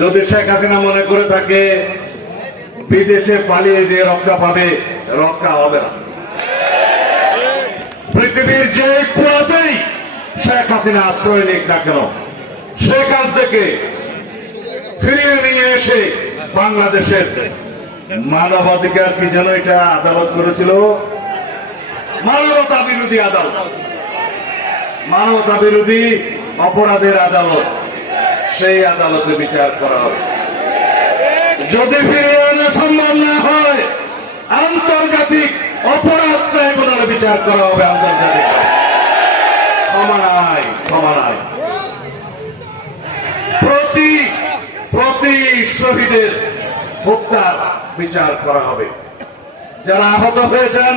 যদি শেখ হাসিনা মনে করে থাকে, বিদেশে পালিয়ে যে রক্ষা পাবে, রক্ষা হবে না। পৃথিবীর যে কুয়াতেই শেখ হাসিনা আশ্রয় নিক না কেন সেখান থেকে ফিরিয়ে নিয়ে এসে বাংলাদেশের মানবাধিকার কি যেন এটা আদালত করেছিল? মানবতা বিরোধী আদালত। মানবতা বিরোধী অপরাধের আদালত। সেই আদালতে বিচার করা হবে। যদি ফিরিয়ে আনা সম্ভব না হয়, আন্তর্জাতিক অপরাধ ট্রাইব্যুনালে বিচার করা হবে আন্তর্জাতিক। প্রতি প্রতি শহীদের হত্যার বিচার করা হবে। যারা আহত হয়েছেন,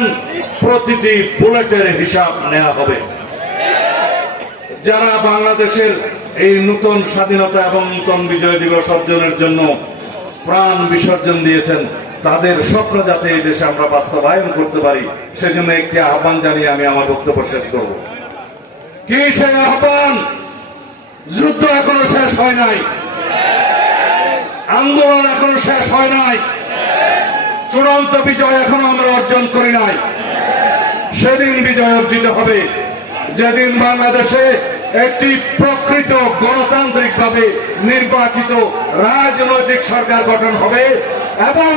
প্রতিটি বুলেটের হিসাব নেওয়া হবে। যারা বাংলাদেশের এই নতুন স্বাধীনতা এবং নূতন বিজয় দিবস অর্জনের জন্য প্রাণ বিসর্জন দিয়েছেন। তাদের স্বপ্ন যাতে এই দেশে আমরা বাস্তবায়ন করতে পারি, সেজন্য একটি আহ্বান জানিয়ে আমি আমার বক্তব্য শেষ করব। কি সেই আহ্বান? যুদ্ধ এখনও শেষ হয় নাই। আন্দোলন এখনও শেষ হয় নাই। চূড়ান্ত বিজয় এখনও আমরা অর্জন করি নাই। সেদিন বিজয় অর্জিত হবে। যেদিন বাংলাদেশে একটি প্রকৃত গণতান্ত্রিক ভাবে নির্বাচিত রাজনৈতিক সরকার গঠন হবে এবং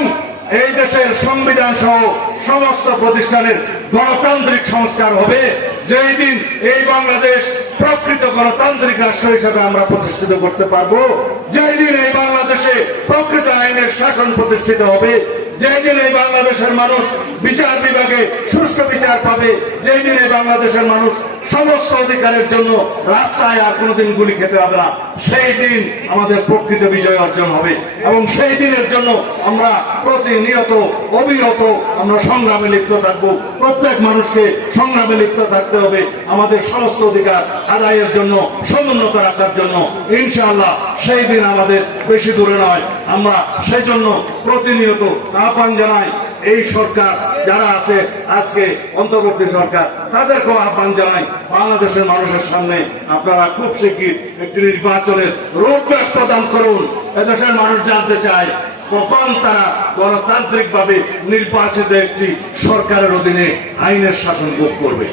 এই দেশের সংবিধান সহ সমস্ত প্রতিষ্ঠানের গণতান্ত্রিক সংস্কার হবে, যেই দিন এই বাংলাদেশ প্রকৃত গণতান্ত্রিক রাষ্ট্র হিসেবে আমরা প্রতিষ্ঠিত করতে পারব। যেই দিন এই বাংলাদেশে প্রকৃত আইনের শাসন প্রতিষ্ঠিত হবে যেই দিন এই বাংলাদেশের মানুষ বিচার বিভাগে সুষ্ঠু বিচার পাবে, যেই দিন এই বাংলাদেশের মানুষ সমস্ত অধিকারের জন্য রাস্তায় আর কোনোদিন গুলি খেতে হবে না, সেই দিন আমাদের প্রকৃত বিজয় অর্জন হবে। এবং সেই দিনের জন্য আমরা প্রতিনিয়ত, অবিরত আমরা সংগ্রামে লিপ্ত থাকব। প্রত্যেক মানুষকে সংগ্রামে লিপ্ত থাকতে হবে। আমাদের সমস্ত অধিকার আদায়ের জন্য, সমুন্নত রাখার জন্য। ইনশাআল্লাহ, সেই দিন আমাদের বেশি দূরে নয়। আমরা সেই জন্য প্রতিনিয়ত আহ্বান জানাই এই সরকার, যারা আছে আজকে অন্তর্বর্তী সরকার, তাদেরকেও আহ্বান জানাই বাংলাদেশের মানুষের সামনে আপনারা খুব শিগগির একটি নির্বাচনের রোডম্যাপ প্রদান করুন। এদেশের মানুষ জানতে চায় কখন তারা গণতান্ত্রিকভাবে নির্বাচিত একটি সরকারের অধীনে আইনের শাসন ভোগ করবে।